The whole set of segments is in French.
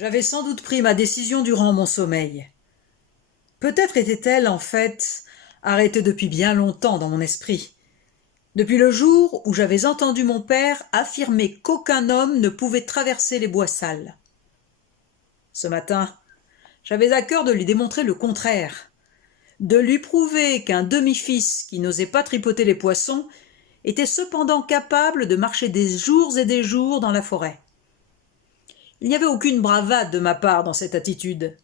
J'avais sans doute pris ma décision durant mon sommeil. Peut-être était-elle, en fait, arrêtée depuis bien longtemps dans mon esprit, depuis le jour où j'avais entendu mon père affirmer qu'aucun homme ne pouvait traverser les bois sales. Ce matin, j'avais à cœur de lui démontrer le contraire, de lui prouver qu'un demi-fils qui n'osait pas tripoter les poissons était cependant capable de marcher des jours et des jours dans la forêt. Il n'y avait aucune bravade de ma part dans cette attitude.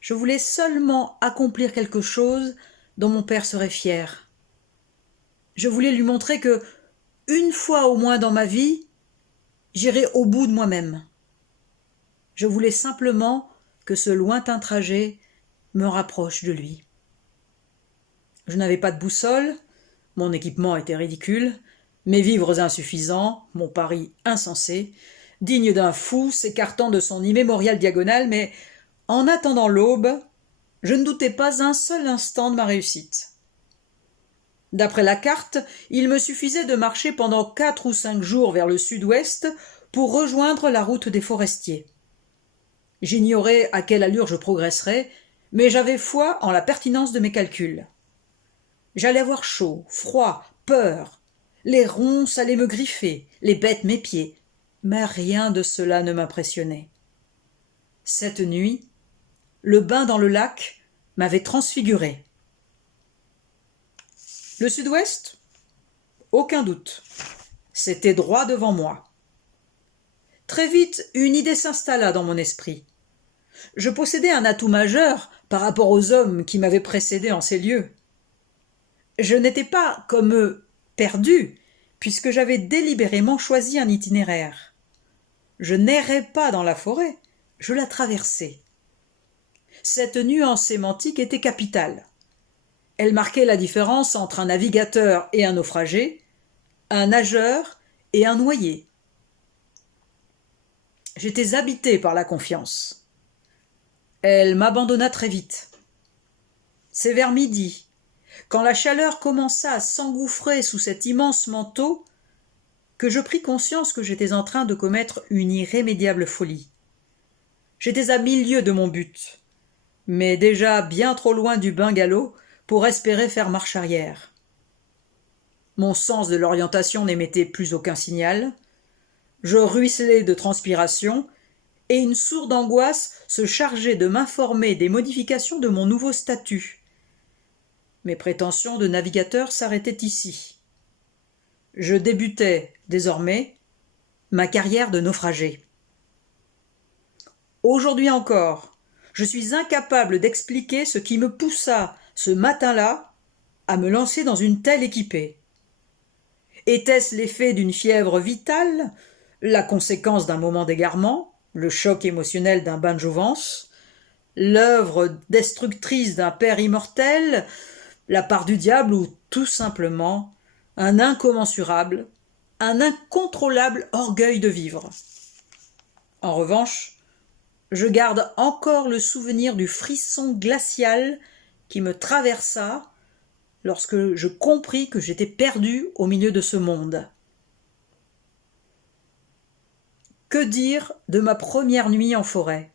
Je voulais seulement accomplir quelque chose dont mon père serait fier. Je voulais lui montrer que, une fois au moins dans ma vie, j'irai au bout de moi-même. Je voulais simplement que ce lointain trajet me rapproche de lui. Je n'avais pas de boussole, mon équipement était ridicule, mes vivres insuffisants, mon pari insensé, digne d'un fou s'écartant de son immémoriale diagonale, mais en attendant l'aube, je ne doutais pas un seul instant de ma réussite. D'après la carte, il me suffisait de marcher pendant 4 ou 5 jours vers le sud-ouest pour rejoindre la route des forestiers. J'ignorais à quelle allure je progresserais, mais j'avais foi en la pertinence de mes calculs. J'allais avoir chaud, froid, peur. Les ronces allaient me griffer, les bêtes mes pieds, mais rien de cela ne m'impressionnait. Cette nuit, le bain dans le lac m'avait transfiguré. Le sud-ouest ? Aucun doute. C'était droit devant moi. Très vite, une idée s'installa dans mon esprit. Je possédais un atout majeur par rapport aux hommes qui m'avaient précédé en ces lieux. Je n'étais pas, comme eux, perdu, puisque j'avais délibérément choisi un itinéraire. Je n'errais pas dans la forêt, je la traversais. Cette nuance sémantique était capitale. Elle marquait la différence entre un navigateur et un naufragé, un nageur et un noyé. J'étais habité par la confiance. Elle m'abandonna très vite. C'est vers midi, quand la chaleur commença à s'engouffrer sous cet immense manteau, que je pris conscience que j'étais en train de commettre une irrémédiable folie. J'étais à 1000 lieues de mon but, mais déjà bien trop loin du bungalow pour espérer faire marche arrière. Mon sens de l'orientation n'émettait plus aucun signal. Je ruisselais de transpiration, et une sourde angoisse se chargeait de m'informer des modifications de mon nouveau statut. Mes prétentions de navigateur s'arrêtaient ici. Je débutais, désormais, ma carrière de naufragé. Aujourd'hui encore, je suis incapable d'expliquer ce qui me poussa, ce matin-là, à me lancer dans une telle équipée. Était-ce l'effet d'une fièvre vitale, la conséquence d'un moment d'égarement, le choc émotionnel d'un bain de jouvence, l'œuvre destructrice d'un père immortel, la part du diable ou tout simplement un incommensurable, un incontrôlable orgueil de vivre. En revanche, je garde encore le souvenir du frisson glacial qui me traversa lorsque je compris que j'étais perdu au milieu de ce monde. Que dire de ma première nuit en forêt ?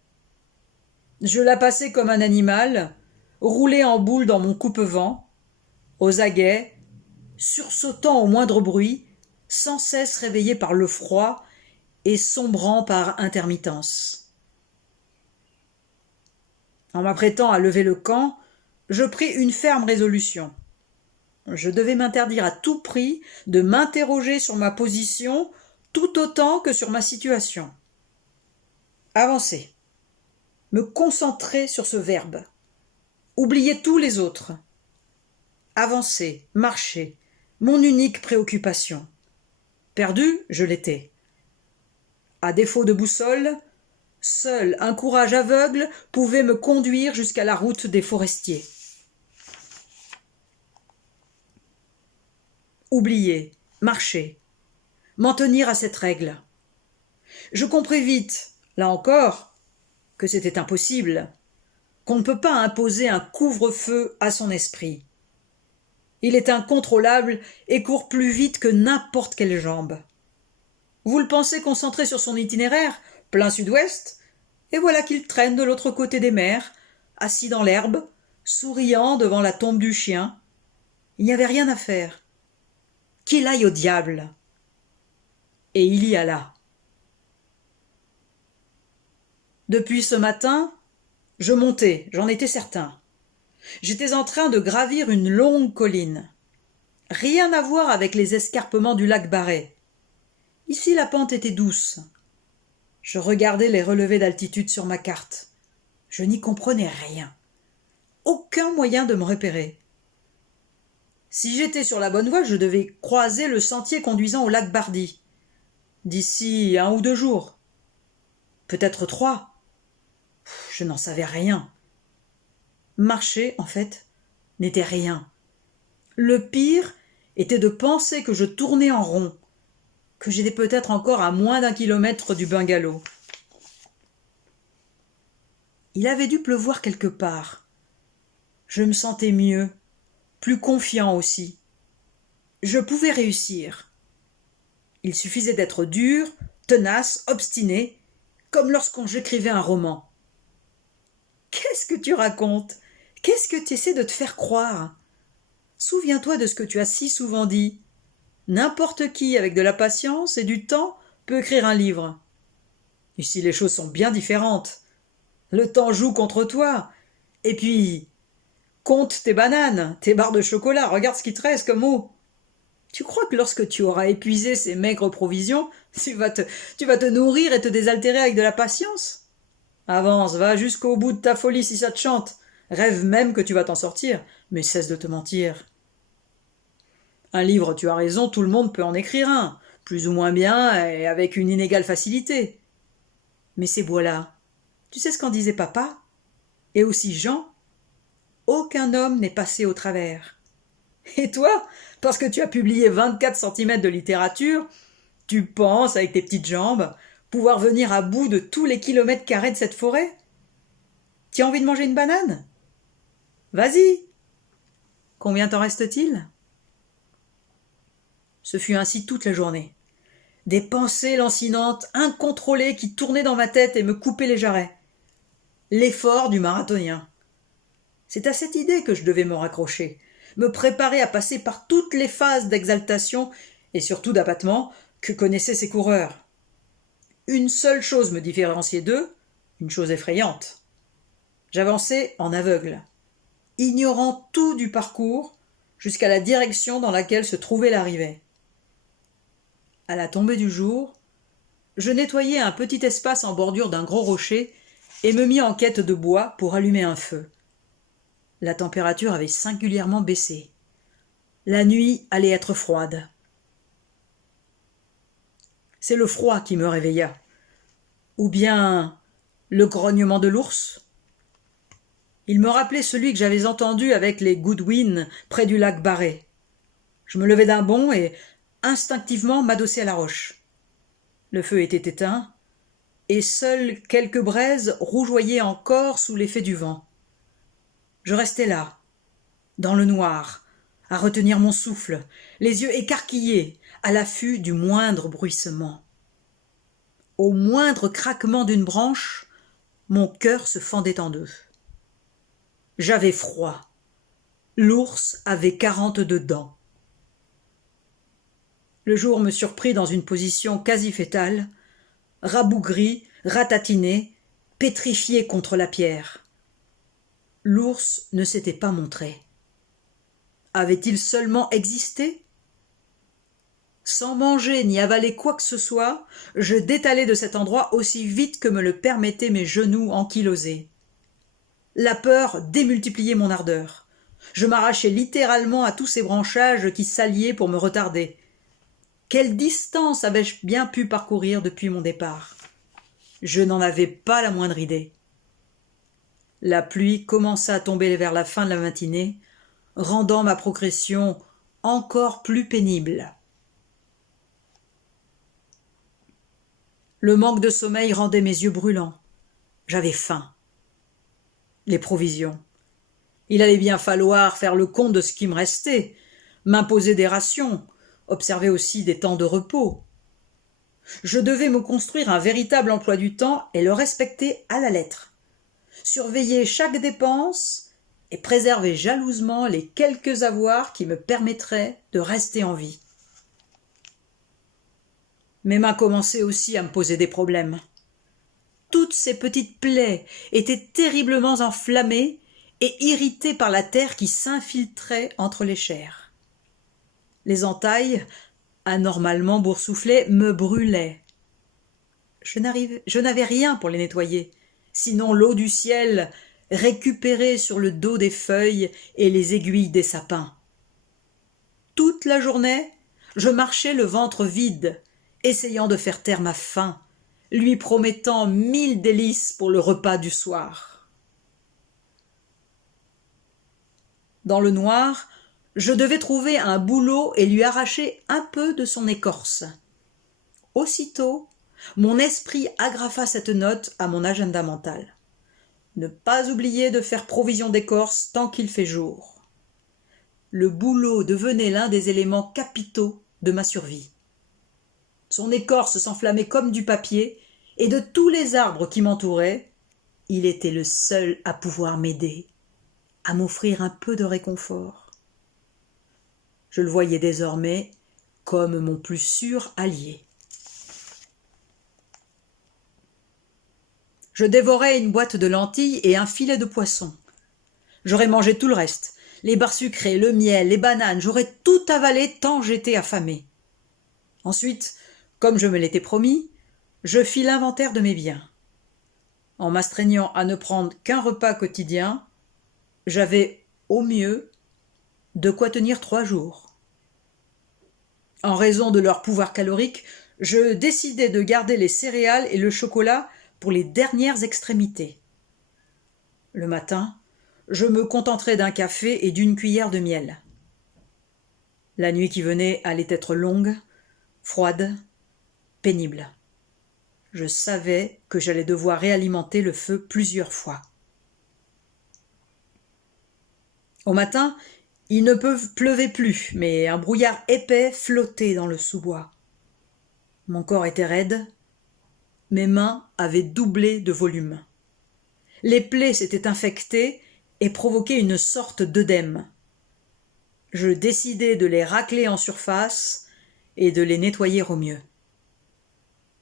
Je la passai comme un animal, roulé en boule dans mon coupe-vent, aux aguets, sursautant au moindre bruit, sans cesse réveillé par le froid et sombrant par intermittence. En m'apprêtant à lever le camp, je pris une ferme résolution. Je devais m'interdire à tout prix de m'interroger sur ma position tout autant que sur ma situation. Avancer. Me concentrer sur ce verbe. Oublier tous les autres. Avancer, marcher, mon unique préoccupation. Perdu, je l'étais. À défaut de boussole, seul un courage aveugle pouvait me conduire jusqu'à la route des forestiers. Oublier, marcher, m'en tenir à cette règle. Je compris vite, là encore, que c'était impossible, qu'on ne peut pas imposer un couvre-feu à son esprit. Il est incontrôlable et court plus vite que n'importe quelle jambe. Vous le pensez concentré sur son itinéraire, plein sud-ouest, et voilà qu'il traîne de l'autre côté des mers, assis dans l'herbe, souriant devant la tombe du chien. Il n'y avait rien à faire. Qu'il aille au diable. Et il y alla. Depuis ce matin, je montais, j'en étais certain. J'étais en train de gravir une longue colline. Rien à voir avec les escarpements du lac Barret. Ici la pente était douce. Je regardais les relevés d'altitude sur ma carte. Je n'y comprenais rien. Aucun moyen de me repérer. Si j'étais sur la bonne voie, je devais croiser le sentier conduisant au lac Bardi. D'ici 1 ou 2 jours. Peut-être 3. Je n'en savais rien. Marcher, en fait, n'était rien. Le pire était de penser que je tournais en rond, que j'étais peut-être encore à moins d'1 kilomètre du bungalow. Il avait dû pleuvoir quelque part. Je me sentais mieux, plus confiant aussi. Je pouvais réussir. Il suffisait d'être dur, tenace, obstiné, comme lorsqu'on j'écrivais un roman. Qu'est-ce que tu racontes? Qu'est-ce que tu essaies de te faire croire? Souviens-toi de ce que tu as si souvent dit. N'importe qui, avec de la patience et du temps, peut écrire un livre. Ici, les choses sont bien différentes. Le temps joue contre toi. Et puis, compte tes bananes, tes barres de chocolat, regarde ce qui te reste comme eau. Tu crois que lorsque tu auras épuisé ces maigres provisions, tu vas te nourrir et te désaltérer avec de la patience? Avance, va jusqu'au bout de ta folie si ça te chante. Rêve même que tu vas t'en sortir, mais cesse de te mentir. Un livre, tu as raison, tout le monde peut en écrire un, plus ou moins bien et avec une inégale facilité. Mais ces bois-là, tu sais ce qu'en disait papa? Et aussi Jean? Aucun homme n'est passé au travers. Et toi, parce que tu as publié 24 centimètres de littérature, tu penses, avec tes petites jambes, pouvoir venir à bout de tous les kilomètres carrés de cette forêt? Tu as envie de manger une banane? Vas-y. Combien t'en reste-t-il? Ce fut ainsi toute la journée. Des pensées lancinantes, incontrôlées, qui tournaient dans ma tête et me coupaient les jarrets. L'effort du marathonien. C'est à cette idée que je devais me raccrocher, me préparer à passer par toutes les phases d'exaltation et surtout d'abattement que connaissaient ces coureurs. Une seule chose me différenciait d'eux, une chose effrayante. J'avançais en aveugle, ignorant tout du parcours jusqu'à la direction dans laquelle se trouvait l'arrivée. À la tombée du jour, je nettoyai un petit espace en bordure d'un gros rocher et me mis en quête de bois pour allumer un feu. La température avait singulièrement baissé. La nuit allait être froide. C'est le froid qui me réveilla. Ou bien le grognement de l'ours. Il me rappelait celui que j'avais entendu avec les Goodwin près du lac Barret. Je me levai d'un bond et instinctivement m'adossai à la roche. Le feu était éteint, et seules quelques braises rougeoyaient encore sous l'effet du vent. Je restai là, dans le noir, à retenir mon souffle, les yeux écarquillés, à l'affût du moindre bruissement. Au moindre craquement d'une branche, mon cœur se fendait en deux. J'avais froid. L'ours avait 42 dents. Le jour me surprit dans une position quasi fétale, rabougri, ratatiné, pétrifié contre la pierre. L'ours ne s'était pas montré. Avait-il seulement existé? Sans manger ni avaler quoi que ce soit, je détalai de cet endroit aussi vite que me le permettaient mes genoux ankylosés. La peur démultipliait mon ardeur. Je m'arrachai littéralement à tous ces branchages qui s'alliaient pour me retarder. Quelle distance avais-je bien pu parcourir depuis mon départ? Je n'en avais pas la moindre idée. La pluie commença à tomber vers la fin de la matinée, rendant ma progression encore plus pénible. Le manque de sommeil rendait mes yeux brûlants. J'avais faim. Les provisions. Il allait bien falloir faire le compte de ce qui me restait, m'imposer des rations, observer aussi des temps de repos. Je devais me construire un véritable emploi du temps et le respecter à la lettre. Surveiller chaque dépense et préserver jalousement les quelques avoirs qui me permettraient de rester en vie. Mes mains commençaient aussi à me poser des problèmes. Toutes ces petites plaies étaient terriblement enflammées et irritées par la terre qui s'infiltrait entre les chairs. Les entailles, anormalement boursouflées, me brûlaient. Je n'avais rien pour les nettoyer, sinon l'eau du ciel récupérée sur le dos des feuilles et les aiguilles des sapins. Toute la journée, je marchais le ventre vide, essayant de faire taire ma faim, lui promettant 1000 délices pour le repas du soir. Dans le noir, je devais trouver un bouleau et lui arracher un peu de son écorce. Aussitôt, mon esprit agrafa cette note à mon agenda mental. Ne pas oublier de faire provision d'écorce tant qu'il fait jour. Le bouleau devenait l'un des éléments capitaux de ma survie. Son écorce s'enflammait comme du papier, et de tous les arbres qui m'entouraient, il était le seul à pouvoir m'aider, à m'offrir un peu de réconfort. Je le voyais désormais comme mon plus sûr allié. Je dévorais une boîte de lentilles et un filet de poisson. J'aurais mangé tout le reste, les barres sucrées, le miel, les bananes, j'aurais tout avalé tant j'étais affamée. Ensuite, comme je me l'étais promis, je fis l'inventaire de mes biens. En m'astreignant à ne prendre qu'un repas quotidien, j'avais, au mieux, de quoi tenir 3 jours. En raison de leur pouvoir calorique, je décidai de garder les céréales et le chocolat pour les dernières extrémités. Le matin, je me contenterai d'un café et d'une cuillère de miel. La nuit qui venait allait être longue, froide, pénible. Je savais que j'allais devoir réalimenter le feu plusieurs fois. Au matin, il ne pleuvait plus, mais un brouillard épais flottait dans le sous-bois. Mon corps était raide, mes mains avaient doublé de volume. Les plaies s'étaient infectées et provoquaient une sorte d'œdème. Je décidai de les racler en surface et de les nettoyer au mieux.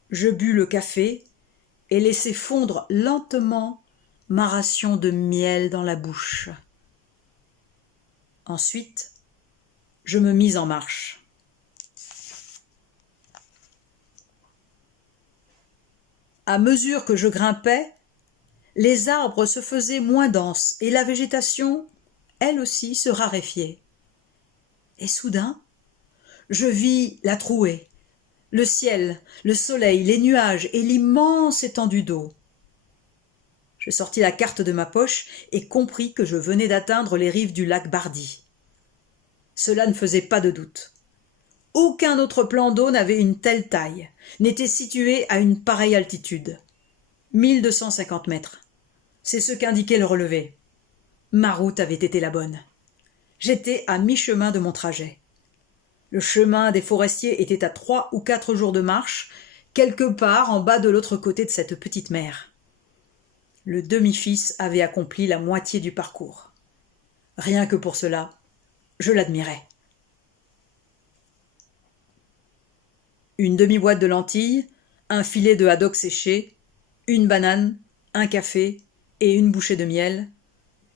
Je bus le café et laissai fondre lentement ma ration de miel dans la bouche. Ensuite, je me mis en marche. À mesure que je grimpais, les arbres se faisaient moins denses et la végétation, elle aussi, se raréfiait. Et soudain, je vis la trouée, le ciel, le soleil, les nuages et l'immense étendue d'eau. Je sortis la carte de ma poche et compris que je venais d'atteindre les rives du lac Bardi. Cela ne faisait pas de doute. Aucun autre plan d'eau n'avait une telle taille, n'était situé à une pareille altitude. 1250 mètres. C'est ce qu'indiquait le relevé. Ma route avait été la bonne. J'étais à mi-chemin de mon trajet. Le chemin des forestiers était à 3 ou 4 jours de marche, quelque part en bas de l'autre côté de cette petite mer. Le demi-fils avait accompli la moitié du parcours. Rien que pour cela, je l'admirais. Une demi-boîte de lentilles, un filet de haddock séché, une banane, un café et une bouchée de miel,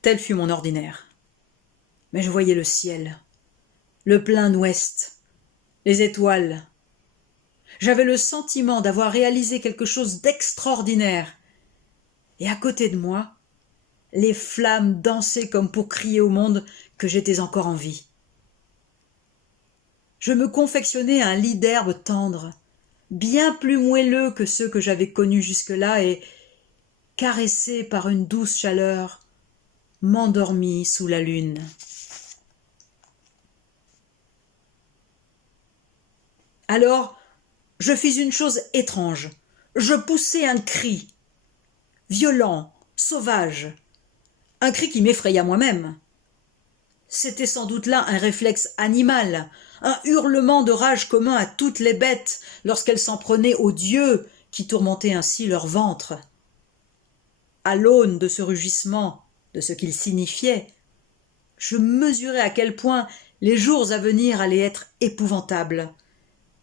tel fut mon ordinaire. Mais je voyais le ciel, le plein ouest, les étoiles. J'avais le sentiment d'avoir réalisé quelque chose d'extraordinaire. Et à côté de moi, les flammes dansaient comme pour crier au monde que j'étais encore en vie. Je me confectionnai un lit d'herbe tendre, bien plus moelleux que ceux que j'avais connus jusque-là, et, caressé par une douce chaleur, m'endormis sous la lune. Alors, je fis une chose étrange. Je poussai un cri, violent, sauvage, un cri qui m'effraya moi-même. C'était sans doute là un réflexe animal, un hurlement de rage commun à toutes les bêtes lorsqu'elles s'en prenaient aux dieux qui tourmentaient ainsi leur ventre. À l'aune de ce rugissement, de ce qu'il signifiait, je mesurais à quel point les jours à venir allaient être épouvantables,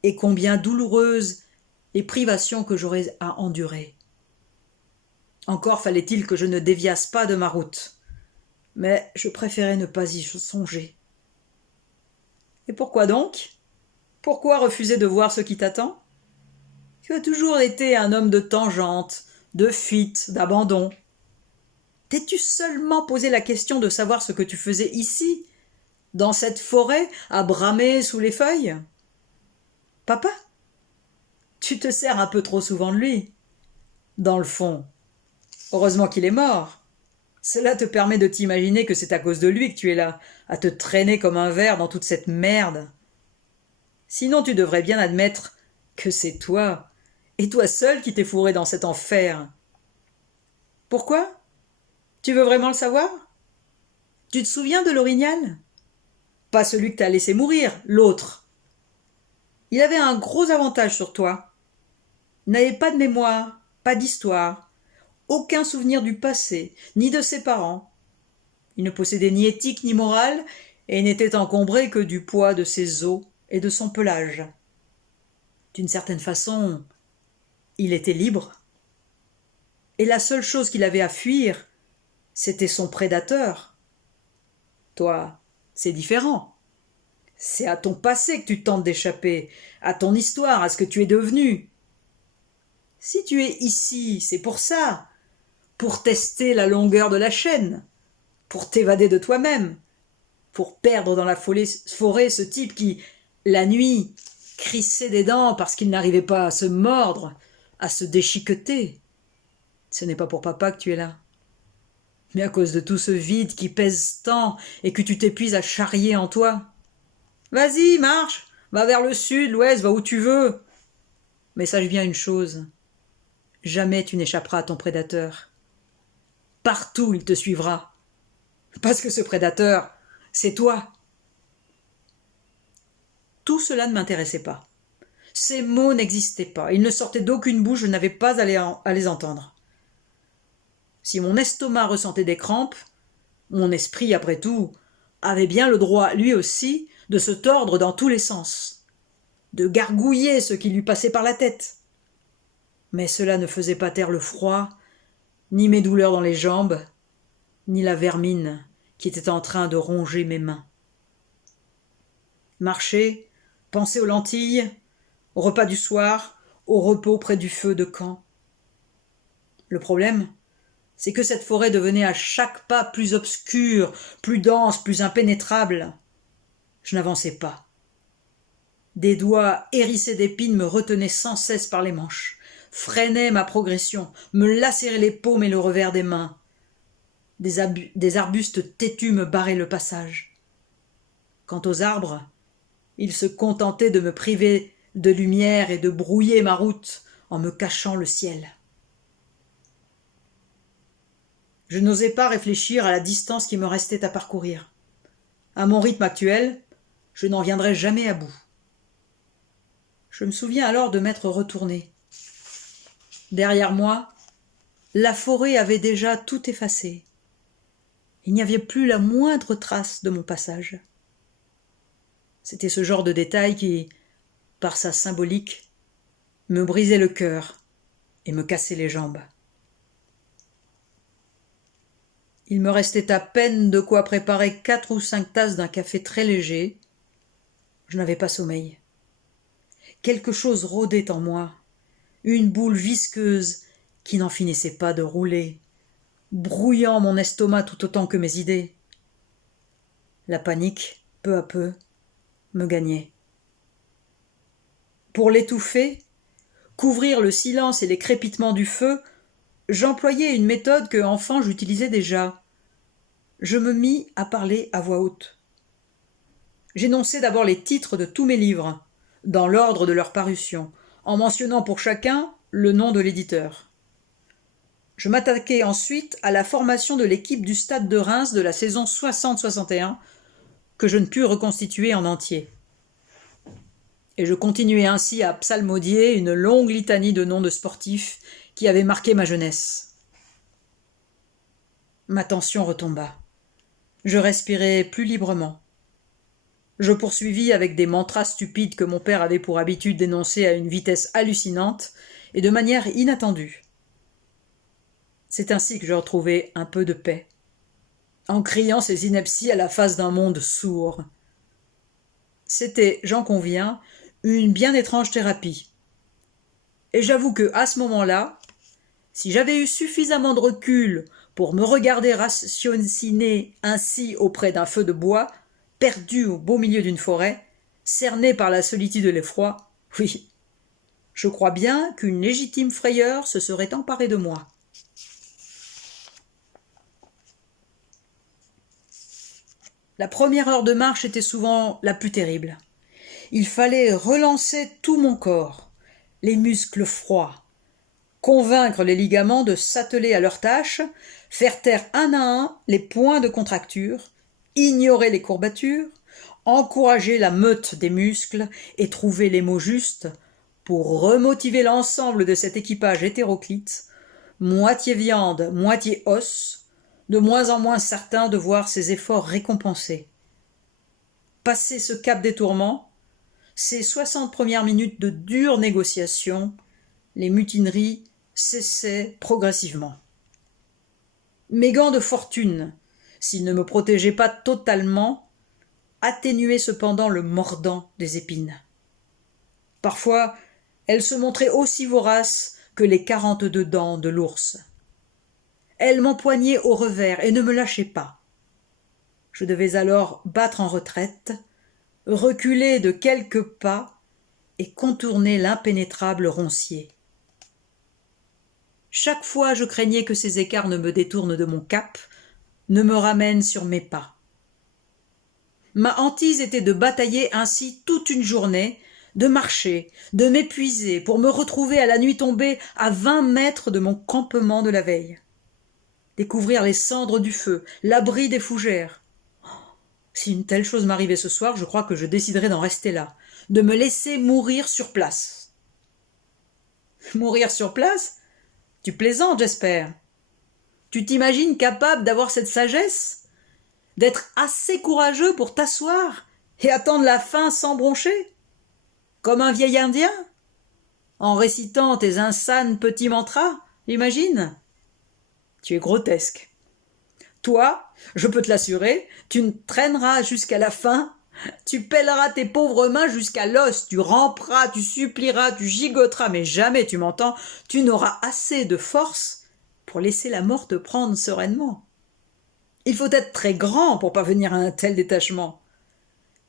et combien douloureuses les privations que j'aurais à endurer. Encore fallait-il que je ne déviasse pas de ma route, mais je préférais ne pas y songer. Et pourquoi donc? Pourquoi refuser de voir ce qui t'attend? Tu as toujours été un homme de tangente, de fuite, d'abandon. T'es-tu seulement posé la question de savoir ce que tu faisais ici, dans cette forêt, à bramer sous les feuilles? Papa, tu te sers un peu trop souvent de lui. Dans le fond, heureusement qu'il est mort. Cela te permet de t'imaginer que c'est à cause de lui que tu es là, à te traîner comme un ver dans toute cette merde. Sinon tu devrais bien admettre que c'est toi, et toi seul qui t'es fourré dans cet enfer. Pourquoi? Tu veux vraiment le savoir? Tu te souviens de l'orignal? Pas celui que t'as laissé mourir, l'autre. Il avait un gros avantage sur toi. Il n'avait pas de mémoire, pas d'histoire, aucun souvenir du passé, ni de ses parents. Il ne possédait ni éthique ni morale, et n'était encombré que du poids de ses os et de son pelage. D'une certaine façon, il était libre. Et la seule chose qu'il avait à fuir, c'était son prédateur. Toi, c'est différent. C'est à ton passé que tu tentes d'échapper, à ton histoire, à ce que tu es devenu. Si tu es ici, c'est pour ça, pour tester la longueur de la chaîne, pour t'évader de toi-même, pour perdre dans la forêt ce type qui, la nuit, crissait des dents parce qu'il n'arrivait pas à se mordre, à se déchiqueter. Ce n'est pas pour papa que tu es là, mais à cause de tout ce vide qui pèse tant et que tu t'épuises à charrier en toi. Vas-y, marche, va vers le sud, l'ouest, va où tu veux. Mais sache bien une chose, jamais tu n'échapperas à ton prédateur. Partout il te suivra, parce que ce prédateur, c'est toi. Tout cela ne m'intéressait pas. Ces mots n'existaient pas, ils ne sortaient d'aucune bouche, je n'avais pas à les entendre. Si mon estomac ressentait des crampes, mon esprit, après tout, avait bien le droit, lui aussi, de se tordre dans tous les sens, de gargouiller ce qui lui passait par la tête. Mais cela ne faisait pas taire le froid, ni mes douleurs dans les jambes, ni la vermine qui était en train de ronger mes mains. Marcher, penser aux lentilles, au repas du soir, au repos près du feu de camp. Le problème, c'est que cette forêt devenait à chaque pas plus obscure, plus dense, plus impénétrable. Je n'avançais pas. Des doigts hérissés d'épines me retenaient sans cesse par les manches, freinaient ma progression, me lacéraient les paumes et le revers des mains. Des arbustes têtus me barraient le passage. Quant aux arbres, ils se contentaient de me priver de lumière et de brouiller ma route en me cachant le ciel. Je n'osais pas réfléchir à la distance qui me restait à parcourir. À mon rythme actuel, je n'en viendrais jamais à bout. Je me souviens alors de m'être retourné. Derrière moi, la forêt avait déjà tout effacé. Il n'y avait plus la moindre trace de mon passage. C'était ce genre de détail qui, par sa symbolique, me brisait le cœur et me cassait les jambes. Il me restait à peine de quoi préparer 4 ou 5 tasses d'un café très léger. Je n'avais pas sommeil. Quelque chose rôdait en moi, une boule visqueuse qui n'en finissait pas de rouler, brouillant mon estomac tout autant que mes idées. La panique, peu à peu, me gagnait. Pour l'étouffer, couvrir le silence et les crépitements du feu, j'employais une méthode que, enfant, j'utilisais déjà. Je me mis à parler à voix haute. J'énonçais d'abord les titres de tous mes livres, dans l'ordre de leur parution, en mentionnant pour chacun le nom de l'éditeur. Je m'attaquai ensuite à la formation de l'équipe du Stade de Reims de la saison 60-61, que je ne pus reconstituer en entier. et je continuai ainsi à psalmodier une longue litanie de noms de sportifs qui avaient marqué ma jeunesse. Ma tension retomba. Je respirai plus librement. Je poursuivis avec des mantras stupides que mon père avait pour habitude d'énoncer à une vitesse hallucinante et de manière inattendue. C'est ainsi que je retrouvai un peu de paix, en criant ces inepties à la face d'un monde sourd. C'était, j'en conviens, une bien étrange thérapie. Et j'avoue que, à ce moment-là, si j'avais eu suffisamment de recul pour me regarder rationniner ainsi auprès d'un feu de bois, perdu au beau milieu d'une forêt, cerné par la solitude et l'effroi, oui, je crois bien qu'une légitime frayeur se serait emparée de moi. La première heure de marche était souvent la plus terrible. Il fallait relancer tout mon corps, les muscles froids, convaincre les ligaments de s'atteler à leur tâche, faire taire un à un les points de contracture, ignorer les courbatures, encourager la meute des muscles et trouver les mots justes pour remotiver l'ensemble de cet équipage hétéroclite, moitié viande, moitié os, de moins en moins certain de voir ses efforts récompensés. Passé ce cap des tourments, ces 60 premières minutes de dures négociations, les mutineries cessaient progressivement. Mes gants de fortune, s'ils ne me protégeaient pas totalement, atténuaient cependant le mordant des épines. Parfois, elles se montraient aussi voraces que les 42 dents de l'ours. Elles m'empoignaient au revers et ne me lâchaient pas. Je devais alors battre en retraite, reculer de quelques pas et contourner l'impénétrable roncier. Chaque fois je craignais que ces écarts ne me détournent de mon cap, ne me ramènent sur mes pas. Ma hantise était de batailler ainsi toute une journée, de marcher, de m'épuiser pour me retrouver à la nuit tombée à 20 mètres de mon campement de la veille. Découvrir les cendres du feu, l'abri des fougères. Si une telle chose m'arrivait ce soir, je crois que je déciderais d'en rester là, de me laisser mourir sur place. Mourir sur place ? Tu plaisantes, j'espère. Tu t'imagines capable d'avoir cette sagesse ? D'être assez courageux pour t'asseoir et attendre la fin sans broncher ? Comme un vieil Indien ? En récitant tes insanes petits mantras, imagine ? Tu es grotesque. Toi, je peux te l'assurer, tu ne traîneras jusqu'à la fin, tu pèleras tes pauvres mains jusqu'à l'os, tu ramperas, tu supplieras, tu gigoteras, mais jamais, tu m'entends, tu n'auras assez de force pour laisser la mort te prendre sereinement. Il faut être très grand pour parvenir à un tel détachement.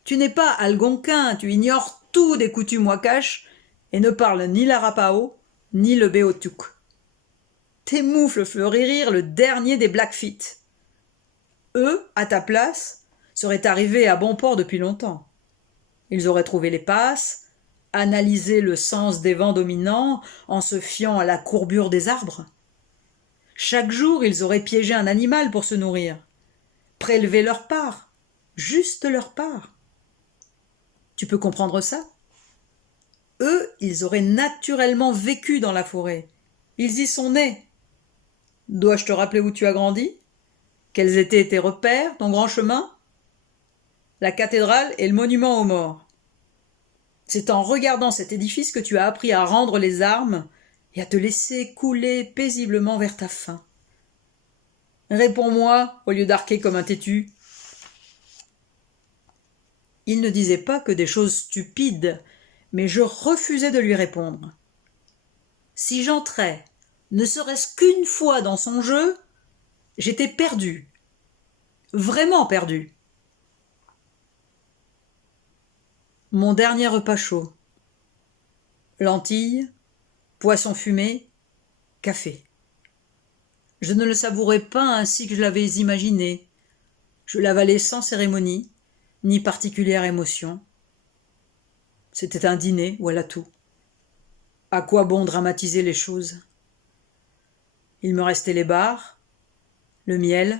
Tu n'es pas algonquin, tu ignores tout des coutumes wakash et ne parles ni l'Arapao ni le Beotuk. Tes moufles feraient rire le dernier des Blackfeet. Eux, à ta place, seraient arrivés à bon port depuis longtemps. Ils auraient trouvé les passes, analysé le sens des vents dominants en se fiant à la courbure des arbres. Chaque jour, ils auraient piégé un animal pour se nourrir, prélevé leur part, juste leur part. Tu peux comprendre ça ? Eux, ils auraient naturellement vécu dans la forêt. Ils y sont nés. Dois-je te rappeler où tu as grandi ? Quels étaient tes repères, ton grand chemin ? La cathédrale et le monument aux morts. C'est en regardant cet édifice que tu as appris à rendre les armes et à te laisser couler paisiblement vers ta fin. Réponds-moi, au lieu d'arquer comme un têtu. Il ne disait pas que des choses stupides, mais je refusais de lui répondre. Si j'entrais, ne serait-ce qu'une fois dans son jeu, j'étais perdu. Vraiment perdu. Mon dernier repas chaud. Lentilles, poisson fumé, café. Je ne le savourais pas ainsi que je l'avais imaginé. Je l'avalais sans cérémonie, ni particulière émotion. C'était un dîner, voilà tout. À quoi bon dramatiser les choses ? Il me restait les barres, le miel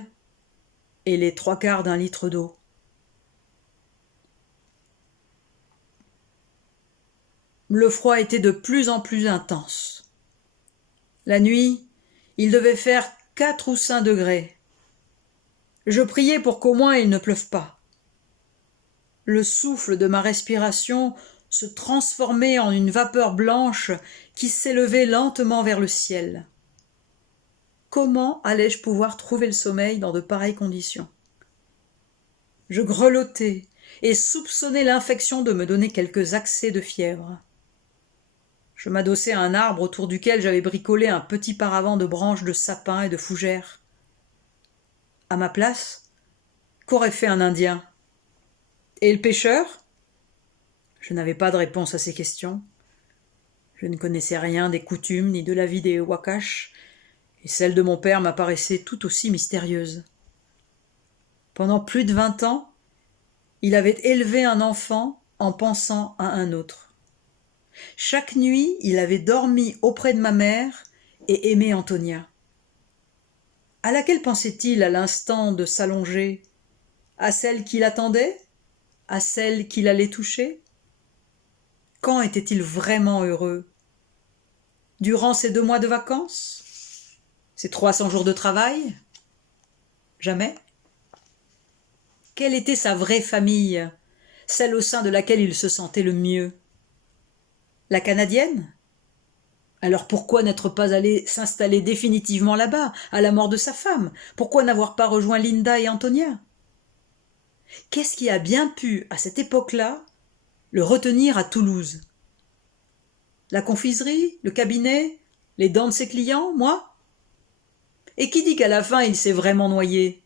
et les 3/4 d'un litre d'eau. Le froid était de plus en plus intense. La nuit, il devait faire 4 ou 5 degrés. Je priais pour qu'au moins il ne pleuve pas. Le souffle de ma respiration se transformait en une vapeur blanche qui s'élevait lentement vers le ciel. Comment allais-je pouvoir trouver le sommeil dans de pareilles conditions? Je grelottais et soupçonnais l'infection de me donner quelques accès de fièvre. Je m'adossais à un arbre autour duquel j'avais bricolé un petit paravent de branches de sapin et de fougères. À ma place, qu'aurait fait un Indien? Et le pêcheur? Je n'avais pas de réponse à ces questions. Je ne connaissais rien des coutumes ni de la vie des Wakash, et celle de mon père m'apparaissait tout aussi mystérieuse. Pendant plus de 20 ans, il avait élevé un enfant en pensant à un autre. Chaque nuit, il avait dormi auprès de ma mère et aimé Antonia. À laquelle pensait-il à l'instant de s'allonger? À celle qu'il attendait? À celle qu'il allait toucher? Quand était-il vraiment heureux? Durant ces 2 mois de vacances? Ces 300 jours de travail? Jamais. Quelle était sa vraie famille, celle au sein de laquelle il se sentait le mieux? La Canadienne? Alors pourquoi n'être pas allé s'installer définitivement là-bas, à la mort de sa femme? Pourquoi n'avoir pas rejoint Linda et Antonia? Qu'est-ce qui a bien pu, à cette époque-là, le retenir à Toulouse? La confiserie, le cabinet, les dents de ses clients, moi? Et qui dit qu'à la fin il s'est vraiment noyé?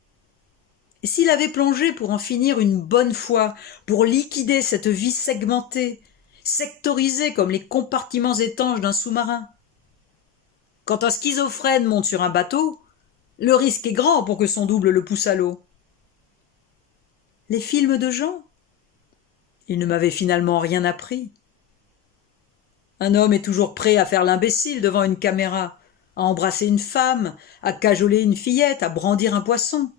Et s'il avait plongé pour en finir une bonne fois, pour liquider cette vie segmentée, sectorisée comme les compartiments étanches d'un sous-marin? Quand un schizophrène monte sur un bateau, le risque est grand pour que son double le pousse à l'eau. Les films de Jean? Ils ne m'avaient finalement rien appris. Un homme est toujours prêt à faire l'imbécile devant une caméra, à embrasser une femme, à cajoler une fillette, à brandir un poisson.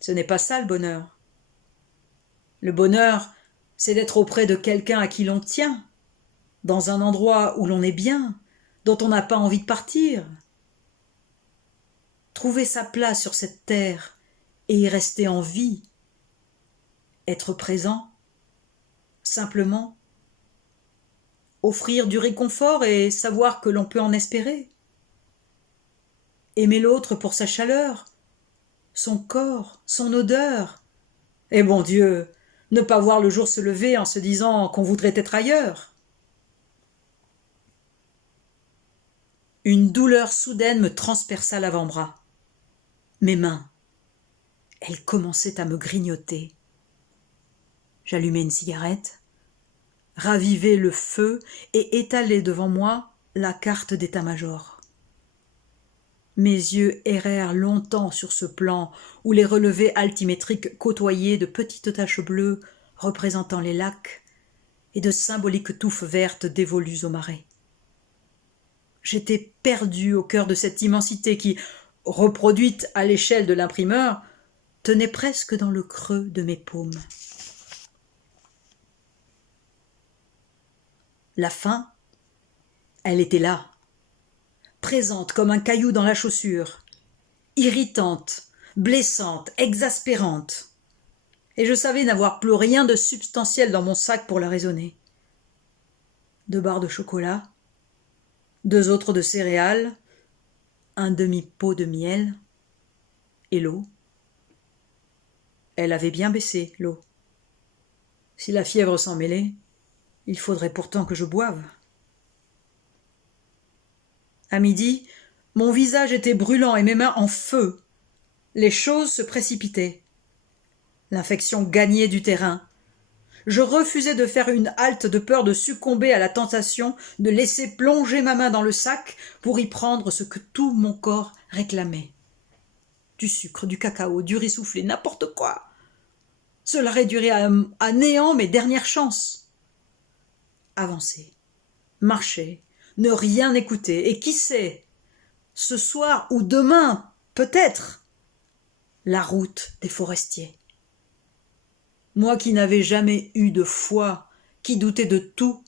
Ce n'est pas ça le bonheur. Le bonheur, c'est d'être auprès de quelqu'un à qui l'on tient, dans un endroit où l'on est bien, dont on n'a pas envie de partir. Trouver sa place sur cette terre et y rester en vie. Être présent, simplement. Offrir du réconfort et savoir que l'on peut en espérer. Aimer l'autre pour sa chaleur, son corps, son odeur. Et bon Dieu, ne pas voir le jour se lever en se disant qu'on voudrait être ailleurs. Une douleur soudaine me transperça l'avant-bras. Mes mains, elles commençaient à me grignoter. J'allumai une cigarette, ravivai le feu et étalai devant moi la carte d'état-major. Mes yeux errèrent longtemps sur ce plan où les relevés altimétriques côtoyaient de petites taches bleues représentant les lacs et de symboliques touffes vertes dévolues aux marais. J'étais perdu au cœur de cette immensité qui, reproduite à l'échelle de l'imprimeur, tenait presque dans le creux de mes paumes. La faim, elle était là, présente comme un caillou dans la chaussure, irritante, blessante, exaspérante. Et je savais n'avoir plus rien de substantiel dans mon sac pour la raisonner. 2 barres de chocolat, 2 autres de céréales, un demi-pot de miel et l'eau. Elle avait bien baissé, l'eau. Si la fièvre s'en mêlait, il faudrait pourtant que je boive. À midi, mon visage était brûlant et mes mains en feu. Les choses se précipitaient. L'infection gagnait du terrain. Je refusais de faire une halte de peur de succomber à la tentation de laisser plonger ma main dans le sac pour y prendre ce que tout mon corps réclamait. Du sucre, du cacao, du riz soufflé, n'importe quoi. Cela réduirait à néant mes dernières chances. Avancer, marcher, ne rien écouter, et qui sait, ce soir ou demain, peut-être, la route des forestiers. Moi qui n'avais jamais eu de foi, qui doutais de tout,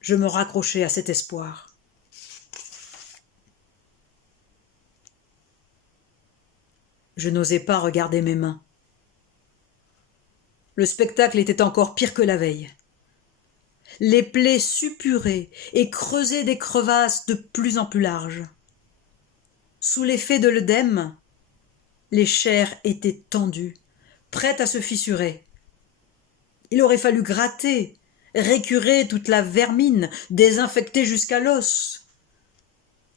Je me raccrochai à cet espoir. Je n'osais pas regarder mes mains. Le spectacle était encore pire que la veille. Les plaies suppuraient et creusaient des crevasses de plus en plus larges. Sous l'effet de l'œdème, les chairs étaient tendues, prêtes à se fissurer. Il aurait fallu gratter, récurer toute la vermine, désinfecter jusqu'à l'os.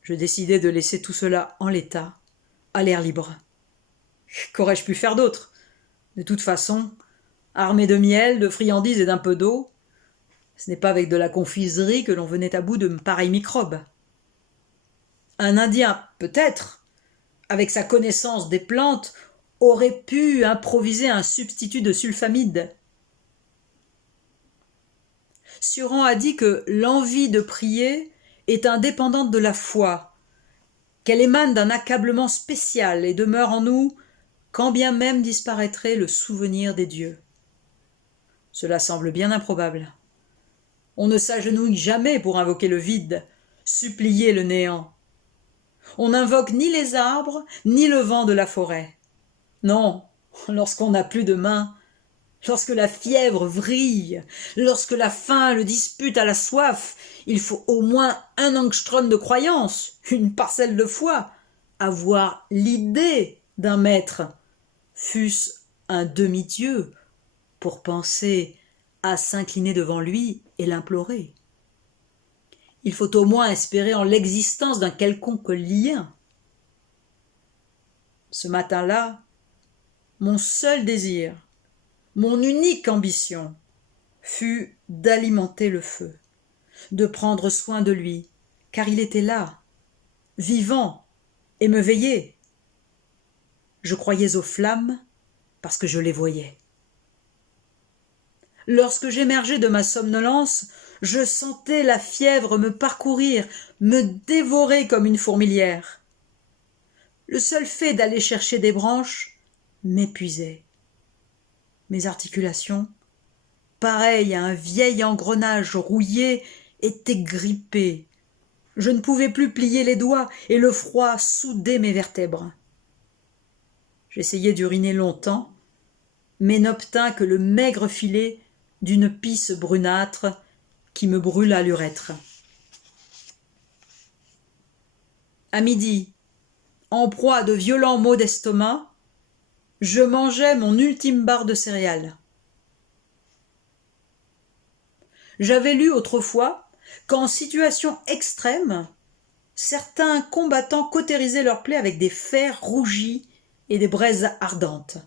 Je décidai de laisser tout cela en l'état, à l'air libre. Qu'aurais-je pu faire d'autre? De toute façon, armé de miel, de friandises et d'un peu d'eau, ce n'est pas avec de la confiserie que l'on venait à bout de pareils microbes. Un Indien, peut-être, avec sa connaissance des plantes, aurait pu improviser un substitut de sulfamide. Suran a dit que l'envie de prier est indépendante de la foi, qu'elle émane d'un accablement spécial et demeure en nous quand bien même disparaîtrait le souvenir des dieux. Cela semble bien improbable. On ne s'agenouille jamais pour invoquer le vide, supplier le néant. On n'invoque ni les arbres, ni le vent de la forêt. Non, lorsqu'on n'a plus de main, lorsque la fièvre vrille, lorsque la faim le dispute à la soif, il faut au moins un angstrom de croyance, une parcelle de foi, avoir l'idée d'un maître, fût-ce un demi-dieu, pour penser à s'incliner devant lui et l'implorer. Il faut au moins espérer en l'existence d'un quelconque lien. Ce matin-là, mon seul désir, mon unique ambition, fut d'alimenter le feu, de prendre soin de lui, car il était là, vivant, et me veillait. Je croyais aux flammes parce que je les voyais. Lorsque j'émergeai de ma somnolence, je sentais la fièvre me parcourir, me dévorer comme une fourmilière. Le seul fait d'aller chercher des branches m'épuisait. Mes articulations, pareilles à un vieil engrenage rouillé, étaient grippées. Je ne pouvais plus plier les doigts et le froid soudait mes vertèbres. J'essayai d'uriner longtemps, mais n'obtins que le maigre filet d'une pisse brunâtre qui me brûla l'urètre. À midi, en proie à de violents maux d'estomac, je mangeai mon ultime barre de céréales. J'avais lu autrefois qu'en situation extrême, certains combattants cautérisaient leurs plaies avec des fers rougis et des braises ardentes.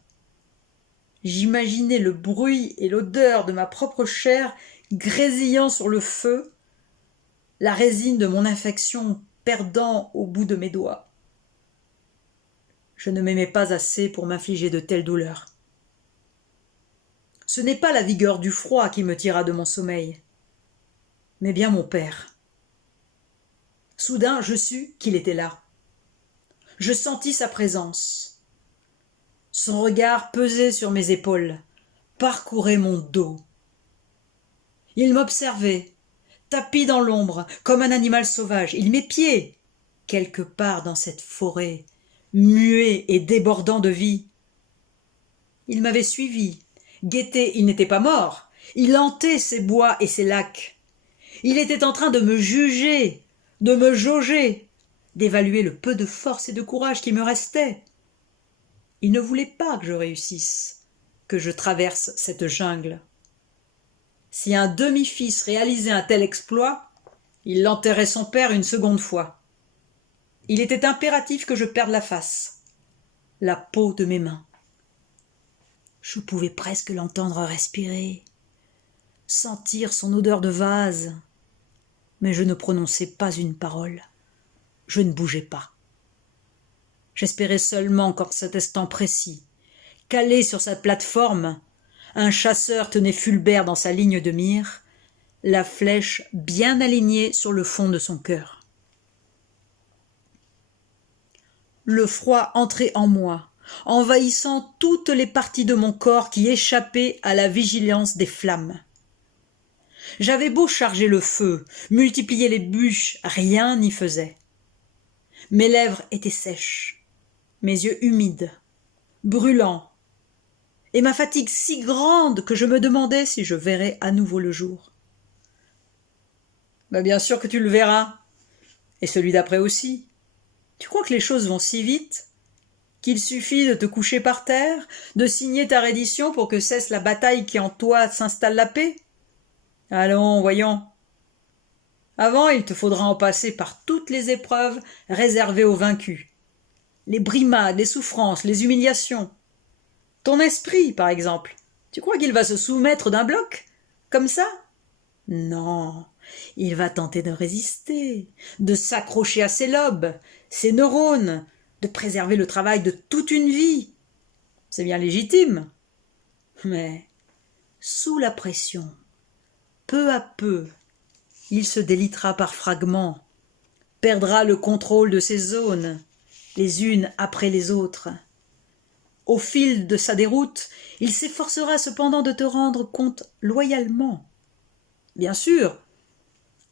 J'imaginais le bruit et l'odeur de ma propre chair grésillant sur le feu, la résine de mon infection perdant au bout de mes doigts. Je ne m'aimais pas assez pour m'infliger de telles douleurs. Ce n'est pas la vigueur du froid qui me tira de mon sommeil, mais bien mon père. Soudain, je sus qu'il était là. Je sentis sa présence. Son regard pesait sur mes épaules, parcourait mon dos. Il m'observait, tapi dans l'ombre, comme un animal sauvage. Il m'épiait, quelque part dans cette forêt, muet et débordant de vie. Il m'avait suivi, guetté, il n'était pas mort. Il hantait ces bois et ces lacs. Il était en train de me juger, de me jauger, d'évaluer le peu de force et de courage qui me restait. Il ne voulait pas que je réussisse, que je traverse cette jungle. Si un demi-fils réalisait un tel exploit, il enterrait son père une seconde fois. Il était impératif que je perde la face, la peau de mes mains. Je pouvais presque l'entendre respirer, sentir son odeur de vase, mais je ne prononçais pas une parole. Je ne bougeais pas. J'espérais seulement qu'en cet instant précis, calé sur sa plateforme, un chasseur tenait Fulbert dans sa ligne de mire, la flèche bien alignée sur le fond de son cœur. Le froid entrait en moi, envahissant toutes les parties de mon corps qui échappaient à la vigilance des flammes. J'avais beau charger le feu, multiplier les bûches, rien n'y faisait. Mes lèvres étaient sèches, mes yeux humides, brûlants, et ma fatigue si grande que je me demandais si je verrais à nouveau le jour. Bien sûr que tu le verras, et celui d'après aussi. Tu crois que les choses vont si vite qu'il suffit de te coucher par terre, de signer ta reddition pour que cesse la bataille qui en toi s'installe la paix? Allons, voyons. Avant, il te faudra en passer par toutes les épreuves réservées aux vaincus. Les brimades, les souffrances, les humiliations. Ton esprit, par exemple, tu crois qu'il va se soumettre d'un bloc, comme ça? Non, il va tenter de résister, de s'accrocher à ses lobes, ses neurones, de préserver le travail de toute une vie. C'est bien légitime. Mais, sous la pression, peu à peu, il se délitera par fragments, perdra le contrôle de ses zones, les unes après les autres. Au fil de sa déroute, il s'efforcera cependant de te rendre compte loyalement. Bien sûr,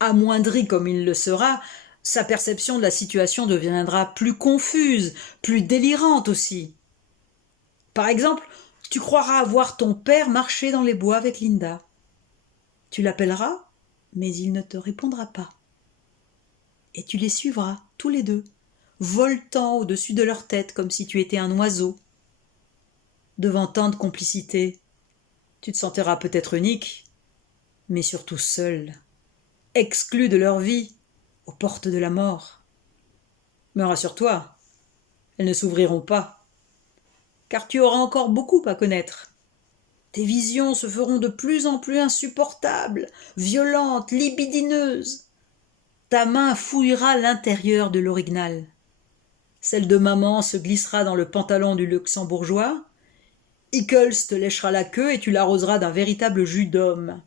amoindri comme il le sera, sa perception de la situation deviendra plus confuse, plus délirante aussi. Par exemple, tu croiras voir ton père marcher dans les bois avec Linda. Tu l'appelleras, mais il ne te répondra pas. Et tu les suivras, tous les deux, voletant au-dessus de leur tête comme si tu étais un oiseau. Devant tant de complicité, tu te sentiras peut-être unique, mais surtout seul, exclu de leur vie, aux portes de la mort. Mais rassure-toi, elles ne s'ouvriront pas, car tu auras encore beaucoup à connaître. Tes visions se feront de plus en plus insupportables, violentes, libidineuses. Ta main fouillera l'intérieur de l'orignal. Celle de maman se glissera dans le pantalon du luxembourgeois. Eccles te léchera la queue et tu l'arroseras d'un véritable jus d'homme.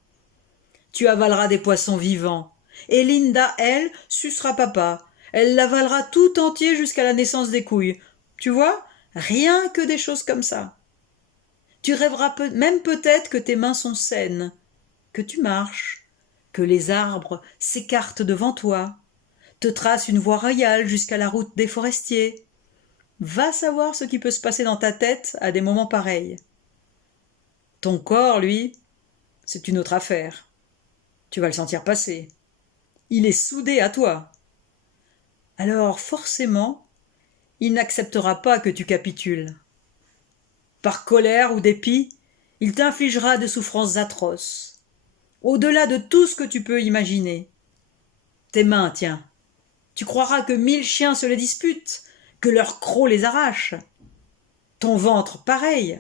Tu avaleras des poissons vivants. Et Linda, elle, sucera papa. Elle l'avalera tout entier jusqu'à la naissance des couilles. Tu vois, rien que des choses comme ça. Tu rêveras même peut-être que tes mains sont saines, que tu marches, que les arbres s'écartent devant toi, te tracent une voie royale jusqu'à la route des forestiers. Va savoir ce qui peut se passer dans ta tête à des moments pareils. Ton corps, lui, c'est une autre affaire. Tu vas le sentir passer. Il est soudé à toi. Alors, forcément, il n'acceptera pas que tu capitules. Par colère ou dépit, il t'infligera des souffrances atroces, au-delà de tout ce que tu peux imaginer. Tes mains, tiens, tu croiras que 1000 chiens se les disputent, que leurs crocs les arrachent. Ton ventre, pareil.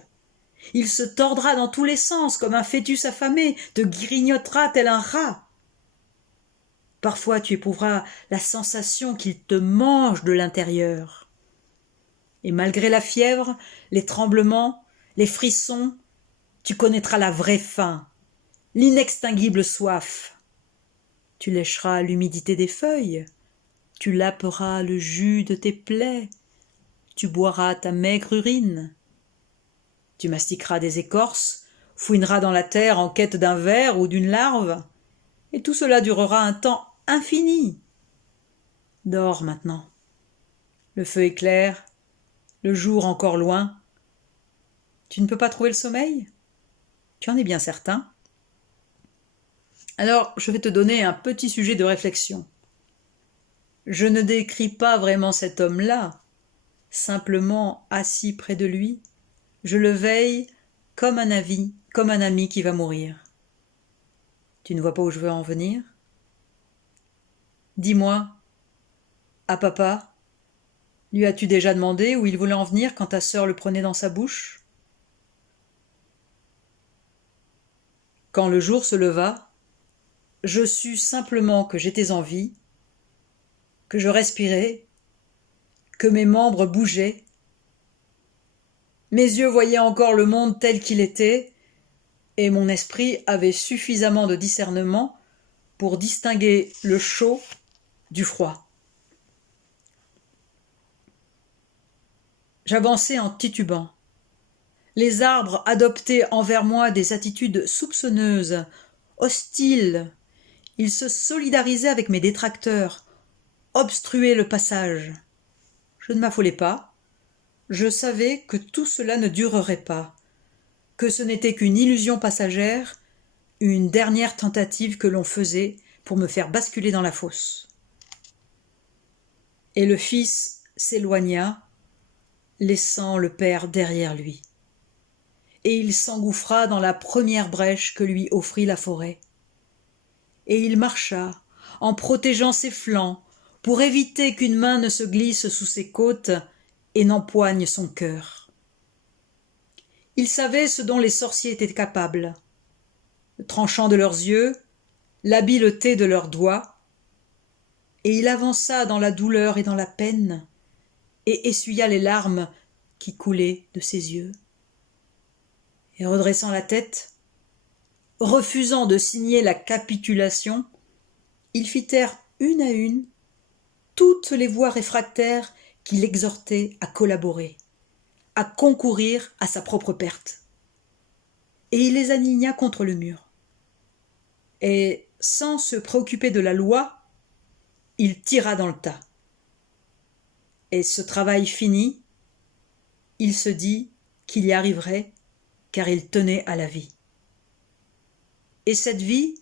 Il se tordra dans tous les sens comme un fœtus affamé, te grignotera tel un rat. Parfois tu éprouveras la sensation qu'il te mange de l'intérieur. Et malgré la fièvre, les tremblements, les frissons, tu connaîtras la vraie faim, l'inextinguible soif. Tu lécheras l'humidité des feuilles, tu laperas le jus de tes plaies, tu boiras ta maigre urine. Tu mastiqueras des écorces, fouineras dans la terre en quête d'un ver ou d'une larve, et tout cela durera un temps infini. Dors maintenant. Le feu est clair, le jour encore loin. Tu ne peux pas trouver le sommeil? Tu en es bien certain? Alors, je vais te donner un petit sujet de réflexion. Je ne décris pas vraiment cet homme-là, simplement assis près de lui, je le veille comme un ami qui va mourir. Tu ne vois pas où je veux en venir? Dis-moi, à papa, lui as-tu déjà demandé où il voulait en venir quand ta sœur le prenait dans sa bouche? Quand le jour se leva, je sus simplement que j'étais en vie, que je respirais, que mes membres bougeaient. Mes yeux voyaient encore le monde tel qu'il était, et mon esprit avait suffisamment de discernement pour distinguer le chaud du froid. J'avançais en titubant. Les arbres adoptaient envers moi des attitudes soupçonneuses, hostile. Il se solidarisait avec mes détracteurs, obstruait le passage. Je ne m'affolais pas. Je savais que tout cela ne durerait pas, que ce n'était qu'une illusion passagère, une dernière tentative que l'on faisait pour me faire basculer dans la fosse. Et le fils s'éloigna, laissant le père derrière lui. Et il s'engouffra dans la première brèche que lui offrit la forêt. Et il marcha, en protégeant ses flancs, pour éviter qu'une main ne se glisse sous ses côtes et n'empoigne son cœur. Il savait ce dont les sorciers étaient capables. Le tranchant de leurs yeux, l'habileté de leurs doigts, et il avança dans la douleur et dans la peine, et essuya les larmes qui coulaient de ses yeux. Et redressant la tête, refusant de signer la capitulation, il fit taire une à une toutes les voix réfractaires qui l'exhortaient à collaborer, à concourir à sa propre perte. Et il les aligna contre le mur. Et, sans se préoccuper de la loi, il tira dans le tas. Et ce travail fini, il se dit qu'il y arriverait, car il tenait à la vie. Et cette vie,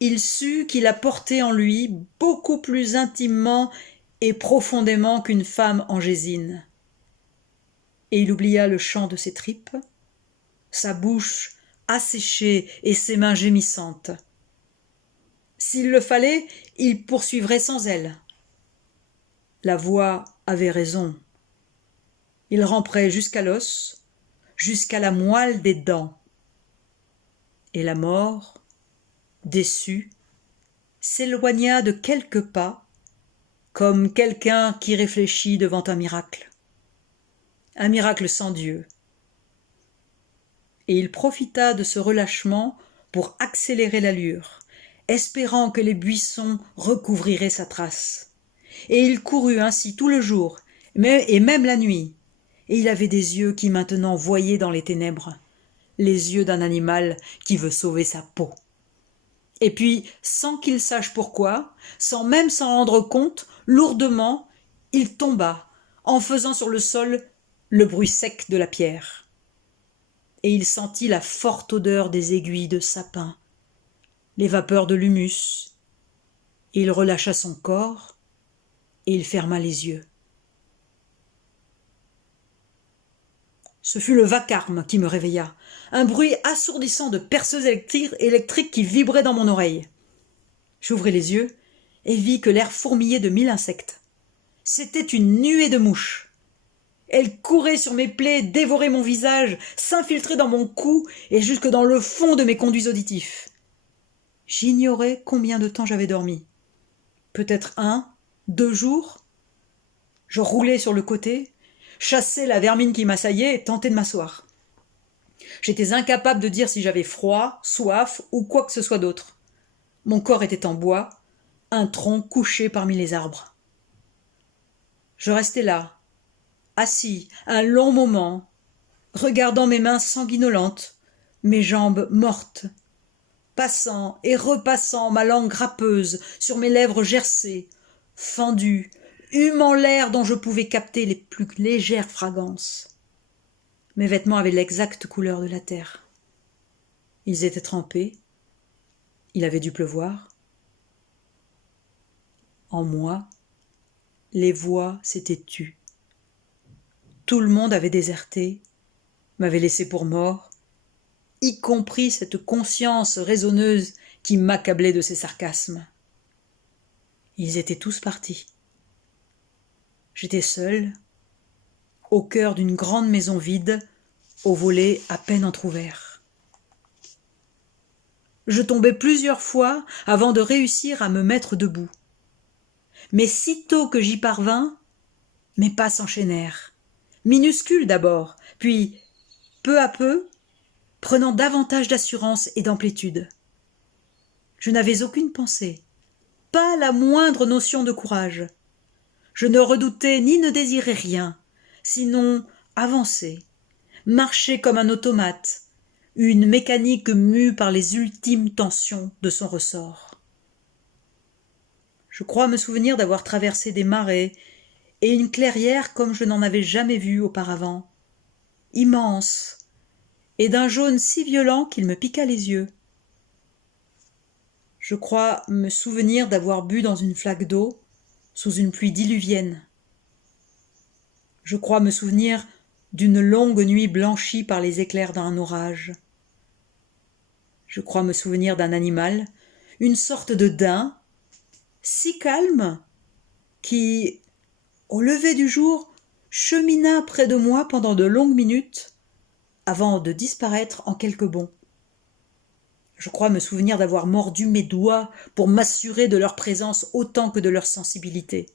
il sut qu'il la portait en lui beaucoup plus intimement et profondément qu'une femme angésine. Et il oublia le chant de ses tripes, sa bouche asséchée et ses mains gémissantes. S'il le fallait, il poursuivrait sans elle. La voix avait raison. Il ramperait jusqu'à l'os, jusqu'à la moelle des dents. Et la mort, déçue, s'éloigna de quelques pas, comme quelqu'un qui réfléchit devant un miracle sans Dieu. Et il profita de ce relâchement pour accélérer l'allure, espérant que les buissons recouvriraient sa trace. Et il courut ainsi tout le jour, et même la nuit, et il avait des yeux qui maintenant voyaient dans les ténèbres, les yeux d'un animal qui veut sauver sa peau. Et puis, sans qu'il sache pourquoi, sans même s'en rendre compte, lourdement, il tomba, en faisant sur le sol le bruit sec de la pierre. Et il sentit la forte odeur des aiguilles de sapin, les vapeurs de l'humus. Il relâcha son corps, et il ferma les yeux. Ce fut le vacarme qui me réveilla, un bruit assourdissant de perceuses électriques qui vibraient dans mon oreille. J'ouvris les yeux et vis que l'air fourmillait de 1000 insectes. C'était une nuée de mouches. Elles couraient sur mes plaies, dévoraient mon visage, s'infiltraient dans mon cou et jusque dans le fond de mes conduits auditifs. J'ignorais combien de temps j'avais dormi. Peut-être 1, 2 jours. Je roulais sur le côté, chassais la vermine qui m'assaillait et tentais de m'asseoir. J'étais incapable de dire si j'avais froid, soif ou quoi que ce soit d'autre. Mon corps était en bois, un tronc couché parmi les arbres. Je restais là, assis un long moment, regardant mes mains sanguinolentes, mes jambes mortes, passant et repassant ma langue râpeuse sur mes lèvres gercées, fendues, humant l'air dont je pouvais capter les plus légères fragrances. Mes vêtements avaient l'exacte couleur de la terre. Ils étaient trempés. Il avait dû pleuvoir. En moi, les voix s'étaient tues. Tout le monde avait déserté, m'avait laissé pour mort, y compris cette conscience raisonneuse qui m'accablait de ses sarcasmes. Ils étaient tous partis. J'étais seule, au cœur d'une grande maison vide, aux volets à peine entr'ouverts. Je tombai plusieurs fois avant de réussir à me mettre debout. Mais sitôt que j'y parvins, mes pas s'enchaînèrent, minuscules d'abord, puis, peu à peu, prenant davantage d'assurance et d'amplitude. Je n'avais aucune pensée, pas la moindre notion de courage. Je ne redoutais ni ne désirais rien, sinon avancer, marcher comme un automate, une mécanique mue par les ultimes tensions de son ressort. Je crois me souvenir d'avoir traversé des marais et une clairière comme je n'en avais jamais vue auparavant, immense, et d'un jaune si violent qu'il me piqua les yeux. Je crois me souvenir d'avoir bu dans une flaque d'eau sous une pluie diluvienne. Je crois me souvenir d'une longue nuit blanchie par les éclairs d'un orage. Je crois me souvenir d'un animal, une sorte de daim, si calme, qui, au lever du jour, chemina près de moi pendant de longues minutes, avant de disparaître en quelques bonds. Je crois me souvenir d'avoir mordu mes doigts pour m'assurer de leur présence autant que de leur sensibilité.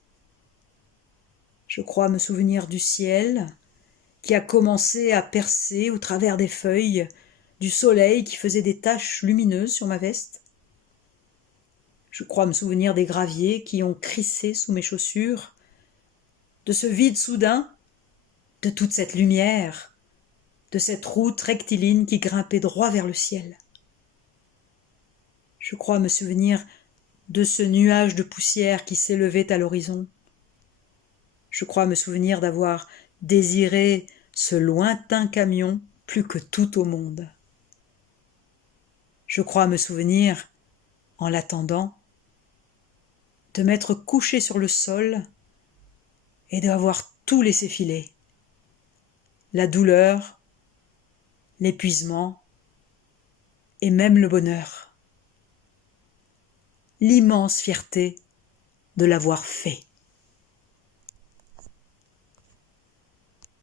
Je crois me souvenir du ciel qui a commencé à percer au travers des feuilles, du soleil qui faisait des taches lumineuses sur ma veste. Je crois me souvenir des graviers qui ont crissé sous mes chaussures, de ce vide soudain, de toute cette lumière, de cette route rectiligne qui grimpait droit vers le ciel. Je crois me souvenir de ce nuage de poussière qui s'élevait à l'horizon. Je crois me souvenir d'avoir désiré ce lointain camion plus que tout au monde. Je crois me souvenir, en l'attendant, de m'être couché sur le sol et d'avoir tout laissé filer. La douleur, l'épuisement et même le bonheur. L'immense fierté de l'avoir fait.